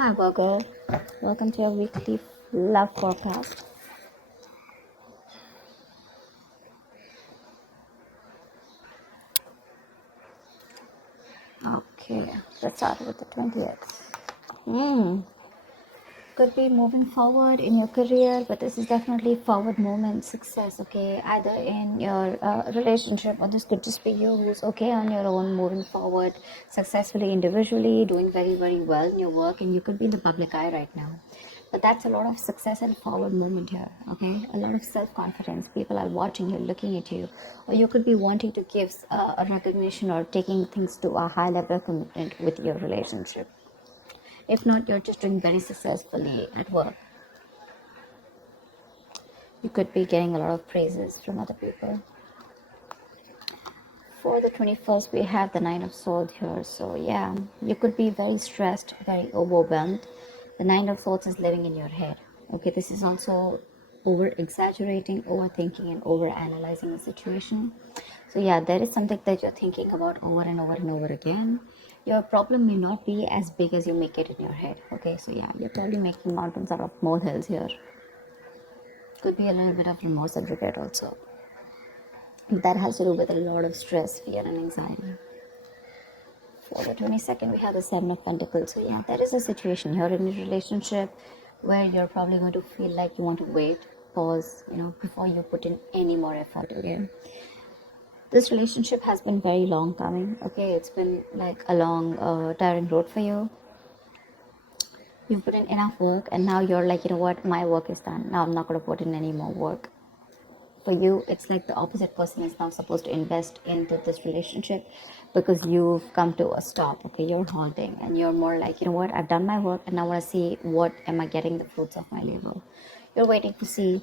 Hi Virgo, welcome to your weekly love forecast. Okay, let's start with the 20th. Could be moving forward in your career, but this is definitely forward movement, success, okay? Either in your relationship, or this could just be you who's okay on your own, moving forward successfully individually, doing very, very well in your work, and you could be in the public eye right now. But that's a lot of success and forward movement here, okay? A lot of self-confidence. People are watching you, looking at you, or you could be wanting to give a recognition or taking things to a high level of commitment with your relationship. If not, you're just doing very successfully at work. You could be getting a lot of praises from other people. For the 21st, we have the Nine of Swords here. So yeah, you could be very stressed, very overwhelmed. The Nine of Swords is living in your head. Okay, this is also over exaggerating, overthinking, and over analyzing the situation. So yeah, there is something that you're thinking about over and over and over again. Your problem may not be as big as you make it in your head. Okay, so yeah, you're probably making mountains out of molehills here. Could be a little bit of remorse and regret also. That has to do with a lot of stress, fear, and anxiety. For the 22nd, we have the Seven of Pentacles. So yeah, there is a situation here in your relationship where you're probably going to feel like you want to wait, pause, before you put in any more effort. Okay, this relationship has been very long coming. Okay, it's been like a long, tiring road for you. You've put in enough work, and now you're like, you know what, my work is done. Now I'm not going to put in any more work. For you, it's like the opposite person is now supposed to invest into this relationship because you've come to a stop. Okay, you're halting, and you're more like, you know what, I've done my work, and now I want to see what am I getting the fruits of my labor. You're waiting to see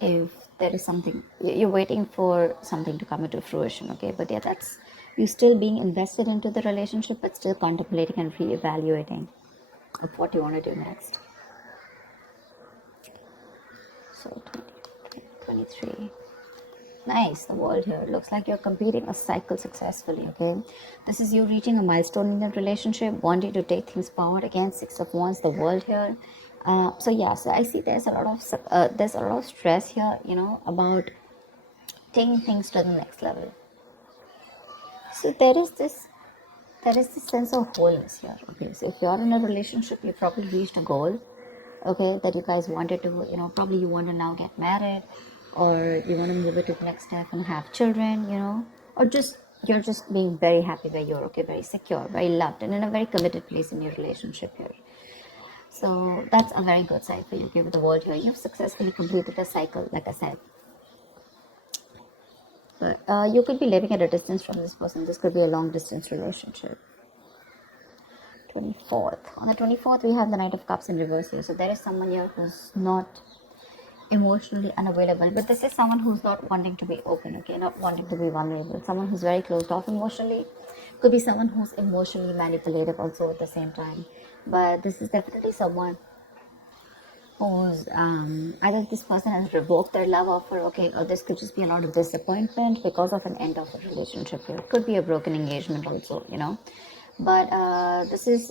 if there is something, you're waiting for something to come into fruition. Okay, but yeah, that's you still being invested into the relationship, but still contemplating and reevaluating of what you want to do next. So 23. Nice, the world here. Looks like you're completing a cycle successfully, okay? This is you reaching a milestone in your relationship, wanting to take things forward. Again, Six of Wands, the world here. So yeah, so I see there's a lot of stress here, about taking things to the next level. So there is this sense of wholeness here. Okay, so if you're in a relationship, you probably reached a goal, okay, that you guys wanted to, probably you want to now get married, or you want to move it to the next step and have children, or just you're just being very happy where you're, okay, very secure, very loved, and in a very committed place in your relationship here. So that's a very good side for you. Okay, with the world here, you've successfully completed a cycle, like I said. But you could be living at a distance from this person. This could be a long distance relationship. 24th. On the 24th, we have the Knight of Cups in reverse here. So there is someone here who's not emotionally unavailable, but this is someone who's not wanting to be open, okay, not wanting to be vulnerable. Someone who's very closed off emotionally. Could be someone who's emotionally manipulative also at the same time. But this is definitely someone who's either this person has revoked their love offer, okay, or this could just be a lot of disappointment because of an end of a relationship here. It could be a broken engagement also, but this is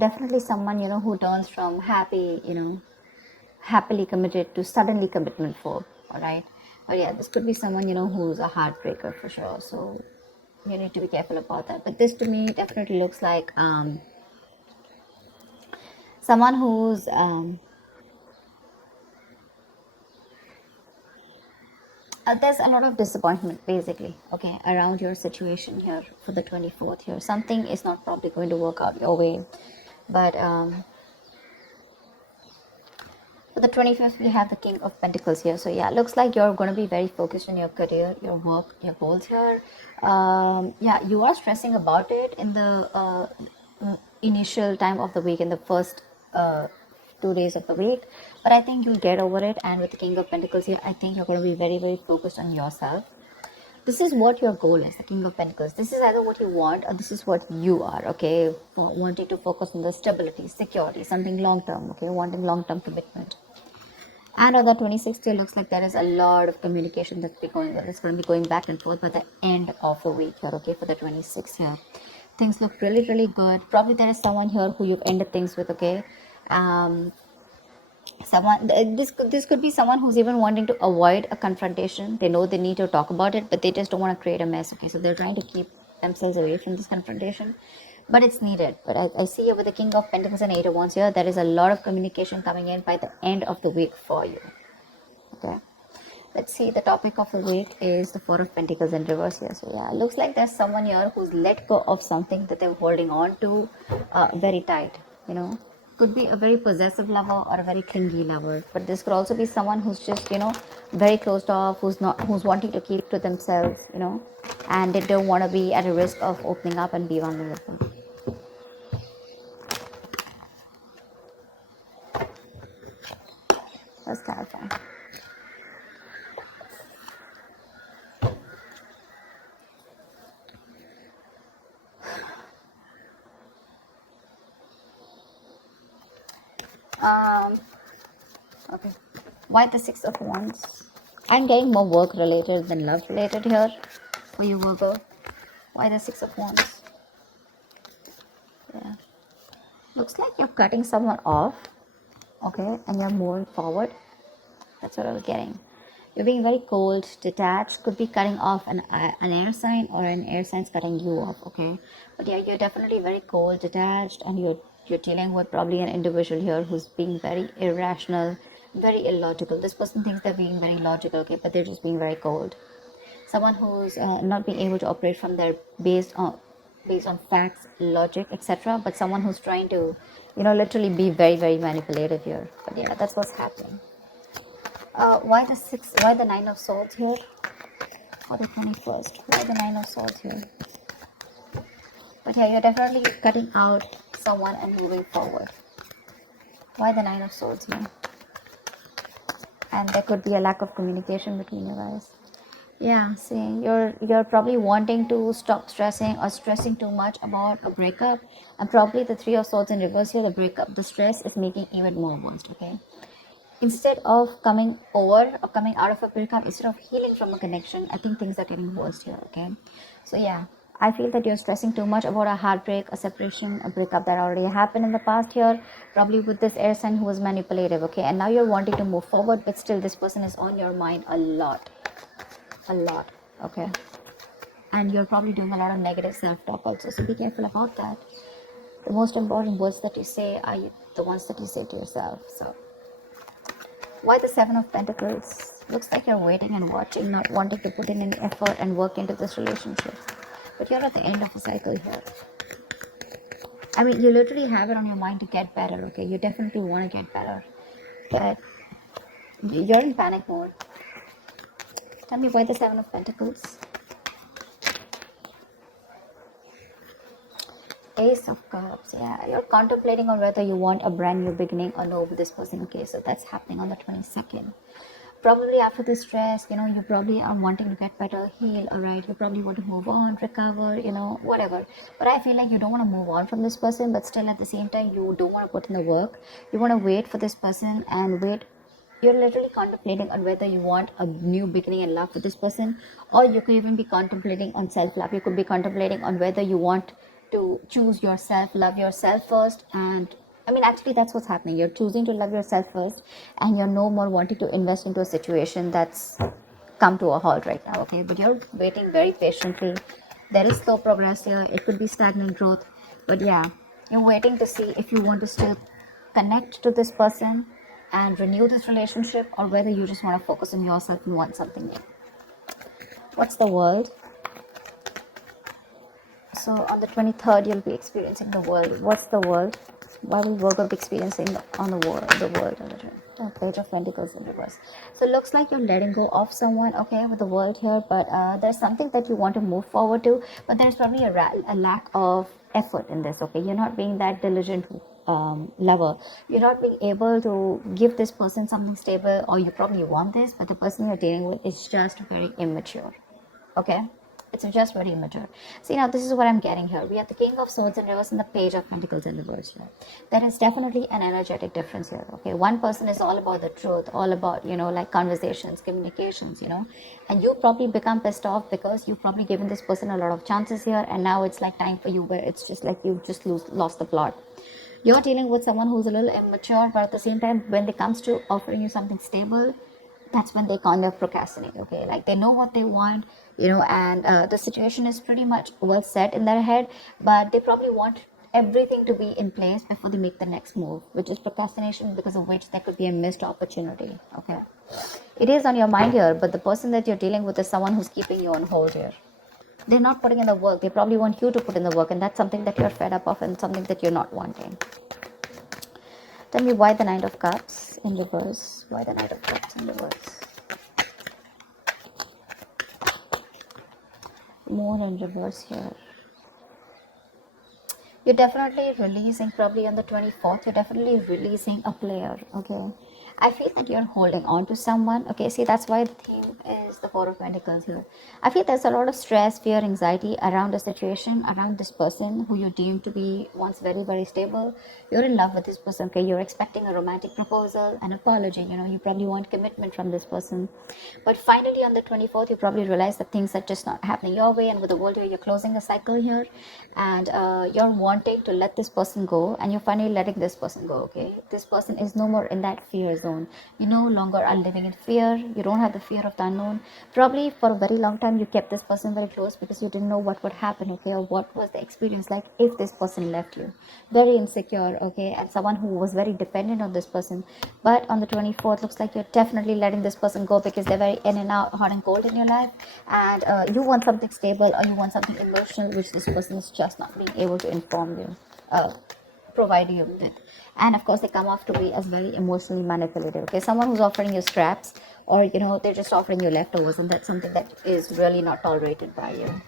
definitely someone, who turns from happily committed to suddenly commitment for, all right. But yeah, this could be someone, who's a heartbreaker for sure, so you need to be careful about that. But this to me definitely looks like someone who's there's a lot of disappointment basically, okay, around your situation here for the 24th here. Something is not probably going to work out your way. But for the 25th, we have the King of Pentacles here. So yeah, looks like you're going to be very focused on your career, your work, your goals here. Yeah, you are stressing about it in the initial time of the week, in the first 2 days of the week. But I think you'll get over it. And with the King of Pentacles here, I think you're going to be very, very focused on yourself. This is what your goal is, the King of Pentacles. This is either what you want or this is what you are, okay? Wanting to focus on the stability, security, something long-term, okay? Wanting long-term commitment. And on the 26th, it looks like there is a lot of communication that's going to be going back and forth by the end of the week here, okay, for the 26th here. Things look really, really good. Probably there is someone here who you've ended things with, okay? Someone, this could be someone who's even wanting to avoid a confrontation. They know they need to talk about it, but they just don't want to create a mess, okay? So they're trying to keep themselves away from this confrontation, but it's needed. But I see here with the King of Pentacles and Eight of Wands here, there is a lot of communication coming in by the end of the week for you, okay? Let's see, the topic of the week is the Four of Pentacles in reverse here. So yeah, looks like there's someone here who's let go of something that they're holding on to very tight, you know. Could be a very possessive lover or a very clingy lover, but this could also be someone who's just, you know, very closed off, who's wanting to keep to themselves, you know, and they don't want to be at a risk of opening up and be vulnerable. Let's clarify. Okay. Why the Six of Wands? I'm getting more work related than love related here for you, Virgo. Why the Six of Wands? Yeah. Looks like you're cutting someone off, okay, and you're moving forward. That's what I was getting. You're being very cold, detached, could be cutting off an air sign, or an air sign's cutting you off, okay? But yeah, you're definitely very cold, detached, and you're dealing with probably an individual here who's being very irrational, very illogical. This person thinks they're being very logical, okay, but they're just being very cold. Someone who's not being able to operate from their based on facts, logic, etc., but someone who's trying to, you know, literally be very, very manipulative here. But yeah, that's what's happening. Why the Nine of Swords here for the 21st? Why the Nine of Swords here? But yeah, you're definitely cutting out someone and moving forward. Why the Nine of Swords here? And there could be a lack of communication between you guys. Yeah, see, you're probably wanting to stop stressing or stressing too much about a breakup, and probably the Three of Swords in reverse here, the breakup, the stress is making even more worse, okay? Instead of coming over or coming out of a breakup, instead of healing from a connection, I think things are getting worse here, okay? So yeah, I feel that you're stressing too much about a heartbreak, a separation, a breakup that already happened in the past here, probably with this air sign who was manipulative, okay? And now you're wanting to move forward, but still this person is on your mind a lot, okay? And you're probably doing a lot of negative self-talk also, so be careful about that. The most important words that you say are the ones that you say to yourself. So why the Seven of Pentacles? Looks like you're waiting and watching, not wanting to put in any effort and work into this relationship. But you're at the end of a cycle here. I mean, you literally have it on your mind to get better, okay? You definitely want to get better. But you're in panic mode. Tell me why the Seven of Pentacles? Ace of Cups. Yeah, you're contemplating on whether you want a brand new beginning or no with this person. Okay, so that's happening on the 22nd. Probably after this stress, you know, you probably are wanting to get better, heal, all right? You probably want to move on, recover, you know, whatever. But I feel like you don't want to move on from this person, but still at the same time, you don't want to put in the work. You want to wait for this person and wait. You're literally contemplating on whether you want a new beginning in love with this person, or you could even be contemplating on self-love. You could be contemplating on whether you want to choose yourself, love yourself first. And I mean, actually, that's what's happening. You're choosing to love yourself first, and you're no more wanting to invest into a situation that's come to a halt right now, okay? But you're waiting very patiently. There is slow progress here. It could be stagnant growth, but yeah, you're waiting to see if you want to still connect to this person and renew this relationship, or whether you just want to focus on yourself and want something new. What's the world? So on the 23rd, you'll be experiencing the world. What's the world? Why will Virgo be experiencing on the world? The Page of Pentacles in reverse. So it looks like you're letting go of someone, okay, with the world here. But there's something that you want to move forward to. But there's probably a lack of effort in this, okay? You're not being that diligent lover. You're not being able to give this person something stable, or you probably want this, but the person you're dealing with is just very immature, okay? It's just very immature. See, now this is what I'm getting here. We have the King of Swords in reverse and the Page of Pentacles in reverse here. There is definitely an energetic difference here. Okay, one person is all about the truth, all about, you know, like conversations, communications, you know, and you probably become pissed off because you've probably given this person a lot of chances here, and now it's like time for you where it's just like you just lost the plot. You're dealing with someone who's a little immature, but at the same time, when it comes to offering you something stable, that's when they kind of procrastinate. Okay, like they know what they want, you know, and the situation is pretty much well set in their head, but they probably want everything to be in place before they make the next move, which is procrastination, because of which there could be a missed opportunity. Okay, it is on your mind here, but the person that you're dealing with is someone who's keeping you on hold here. They're not putting in the work. They probably want you to put in the work, and that's something that you're fed up of and something that you're not wanting. Tell me why the Knight of Cups in reverse. Why the Knight of Cups in reverse? More in reverse here. You're definitely releasing, probably on the 24th, you're definitely releasing a player, okay? I feel that you're holding on to someone, okay? See, that's why the theme is the Four of Pentacles here. I feel there's a lot of stress, fear, anxiety around the situation, around this person who you deem to be once very, very stable. You're in love with this person, okay? You're expecting a romantic proposal, an apology, you know, you probably want commitment from this person. But finally, on the 24th, you probably realize that things are just not happening your way, and with the world here, you're closing a cycle here, and you're wanting to let this person go, and you're finally letting this person go. Okay, this person is no more in that fear zone. You no longer are living in fear. You don't have the fear of the unknown. Probably for a very long time you kept this person very close because you didn't know what would happen, okay, or what was the experience like if this person left you. Very insecure, okay, and someone who was very dependent on this person. But on the 24th, looks like you're definitely letting this person go because they're very in and out, hot and cold in your life, and you want something stable, or you want something emotional, which this person is just not being able to inform you, provide you with. And of course, they come off to be as very emotionally manipulative. Okay, someone who's offering you scraps, or you know, they're just offering you leftovers, and that's something that is really not tolerated by you.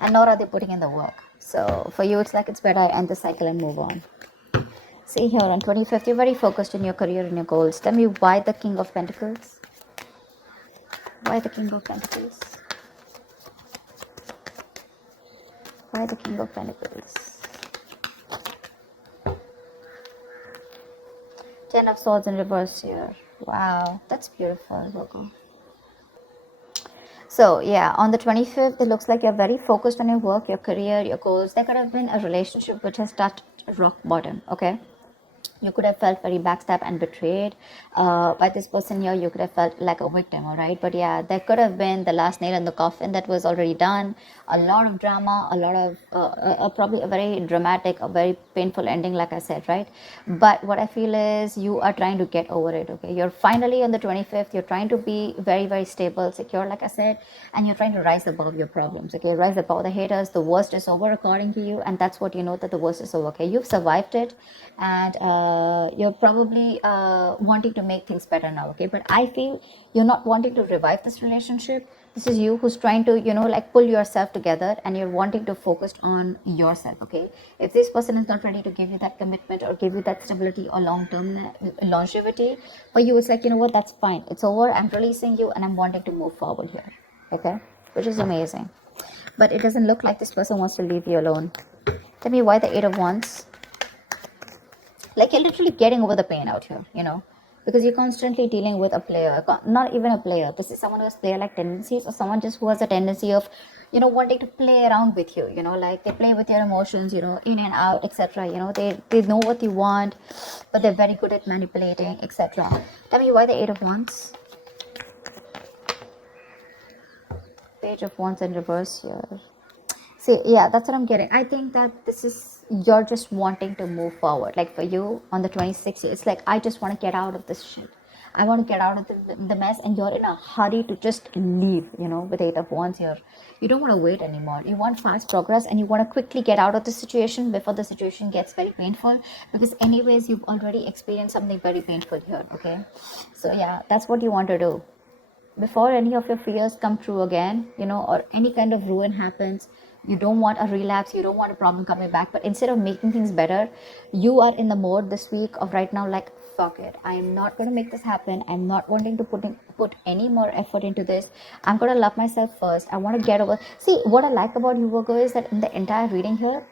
And nor are they putting in the work. So for you, it's like it's better end the cycle and move on. See here on 25th, you're very focused in your career and your goals. Tell me why the King of Pentacles? Why the King of Pentacles? Why the King of Pentacles? Ten of Swords in reverse here. Wow, that's beautiful, Virgo. So yeah, on the 25th, it looks like you're very focused on your work, your career, your goals. There could have been a relationship which has touched rock bottom, okay? You could have felt very backstabbed and betrayed by this person here. You could have felt like a victim, all right? But yeah, there could have been the last nail in the coffin that was already done. A lot of drama, a lot of probably a very dramatic, a very painful ending, like I said, right? But what I feel is you are trying to get over it, okay? You're finally on the 25th. You're trying to be very, very stable, secure, like I said, and you're trying to rise above your problems, okay? Rise above the haters. The worst is over according to you, and that's what you know, that the worst is over, okay? You've survived it, and you're probably wanting to make things better now, okay? But I feel you're not wanting to revive this relationship. This is you who's trying to, you know, like pull yourself together, and you're wanting to focus on yourself, okay? If this person is not ready to give you that commitment or give you that stability or long-term longevity, for you it's like, you know what, that's fine, it's over, I'm releasing you and I'm wanting to move forward here, okay? Which is amazing. But it doesn't look like this person wants to leave you alone. Tell me why the Eight of Wands. Like you're literally getting over the pain out here, you know, because you're constantly dealing with a player, not even a player. This is someone who has player-like tendencies, or someone just who has a tendency of, you know, wanting to play around with you, you know, like they play with your emotions, you know, in and out, etc. You know, they know what you want, but they're very good at manipulating, etc. Tell me why the Eight of Wands. Page of Wands in reverse here. See, yeah, that's what I'm getting. I think that this is, you're just wanting to move forward. Like for you on the 26th, it's like, I just want to get out of this shit. I want to get out of the mess, and you're in a hurry to just leave, you know, with Eight of Wands here. You don't want to wait anymore. You want fast progress, and you want to quickly get out of the situation before the situation gets very painful, because anyways, you've already experienced something very painful here, okay? So yeah, that's what you want to do. Before any of your fears come true again, you know, or any kind of ruin happens, You don't want a relapse, you don't want a problem coming back, but instead of making things better, you are in the mode this week of right now like, fuck it, I'm not going to make this happen. I'm not wanting to put any more effort into this. I'm going to love myself first. I want to get over. See, what I like about you, Virgo, is that in the entire reading here,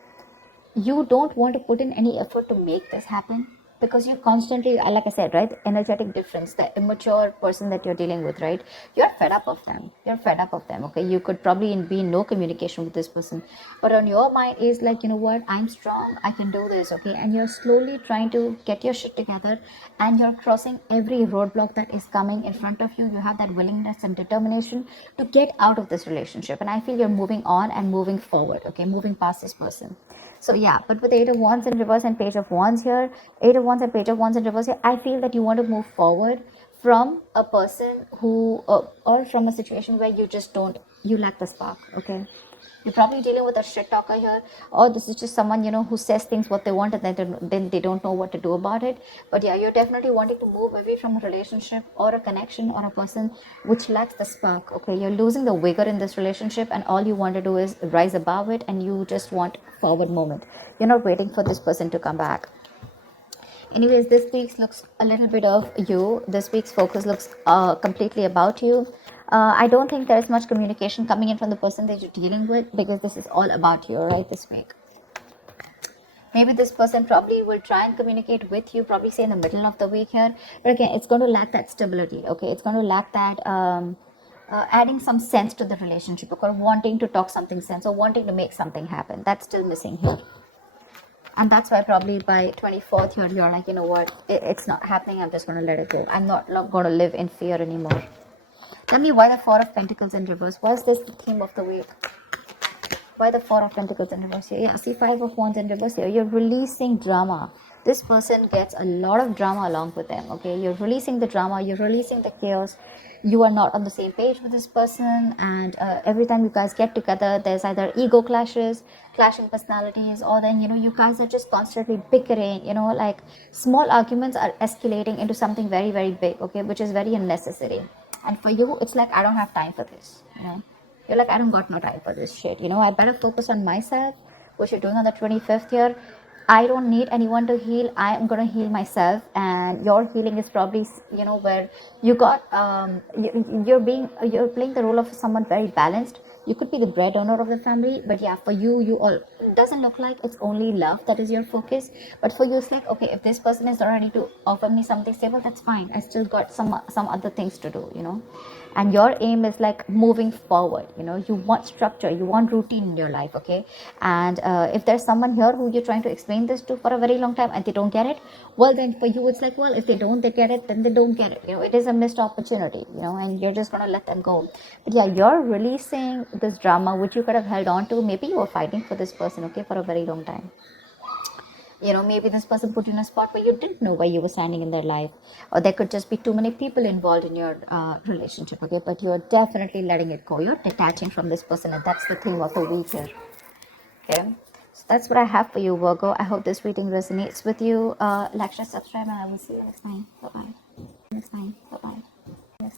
you don't want to put in any effort to make this happen, because you're constantly, like I said, right, the energetic difference, the immature person that you're dealing with, right, you're fed up of them. You're fed up of them. Okay, you could probably be in no communication with this person, but on your mind is like, you know what, I'm strong, I can do this. Okay, and you're slowly trying to get your shit together, and you're crossing every roadblock that is coming in front of you. You have that willingness and determination to get out of this relationship, and I feel you're moving on and moving forward. Okay, moving past this person. So yeah, but with Eight of Wands in reverse and Page of Wands here, Eight of Wands and Page of Wands in reverse here, I feel that you want to move forward from a person who, or from a situation where you just don't, you lack the spark. Okay, you're probably dealing with a shit talker here, or this is just someone, you know, who says things what they want, and then they don't know what to do about it. But yeah, you're definitely wanting to move away from a relationship or a connection or a person which lacks the spark. Okay, you're losing the vigor in this relationship, and all you want to do is rise above it, and you just want forward moment. You're not waiting for this person to come back. Anyways, this week's looks a little bit of you. This week's focus looks completely about you. I don't think there is much communication coming in from the person that you're dealing with, because this is all about you, right, this week. Maybe this person probably will try and communicate with you, probably say in the middle of the week here. But again, it's going to lack that stability, okay? It's going to lack that adding some sense to the relationship, or wanting to talk something sense, or wanting to make something happen. That's still missing here. And that's why probably by 24th here, you're like, you know what, it's not happening. I'm just going to let it go. I'm not going to live in fear anymore. Tell me why the Four of Pentacles in reverse. Why is this the theme of the week? Why the Four of Pentacles in reverse here? Yeah, see, Five of Wands in reverse here. You're releasing drama. This person gets a lot of drama along with them, okay? You're releasing the drama. You're releasing the chaos. You are not on the same page with this person, and every time you guys get together, there's either ego clashes, clashing personalities, or then, you know, you guys are just constantly bickering, you know, like small arguments are escalating into something very, very big, okay, which is very unnecessary. And for you, it's like, I don't have time for this, you know. You're like, I don't got no time for this shit, you know. I better focus on myself, which you're doing on the 25th here. I don't need anyone to heal. I am going to heal myself. And your healing is probably, you know, where you got, you're playing the role of someone very balanced. You could be the breadwinner of the family, but yeah, for you, it doesn't look like it's only love that is your focus. But for you, it's like, okay, if this person is not ready to offer me something stable, that's fine. I still got some other things to do, you know. And your aim is like moving forward, you know. You want structure, you want routine in your life, okay. And if there's someone here who you're trying to explain this to for a very long time and they don't get it, well, then for you it's like, well, if they get it, then they don't get it, you know. It is a missed opportunity, you know, and you're just gonna let them go. But yeah, you're releasing this drama which you could have held on to. Maybe you were fighting for this person, okay, for a very long time. You know, maybe this person put you in a spot where you didn't know where you were standing in their life, or there could just be too many people involved in your relationship, okay. But you're definitely letting it go. You're detaching from this person, and that's the theme of the week here, okay. So that's what I have for you, Virgo. I hope this reading resonates with you. Like, share, subscribe, and I will see you next time. Bye bye.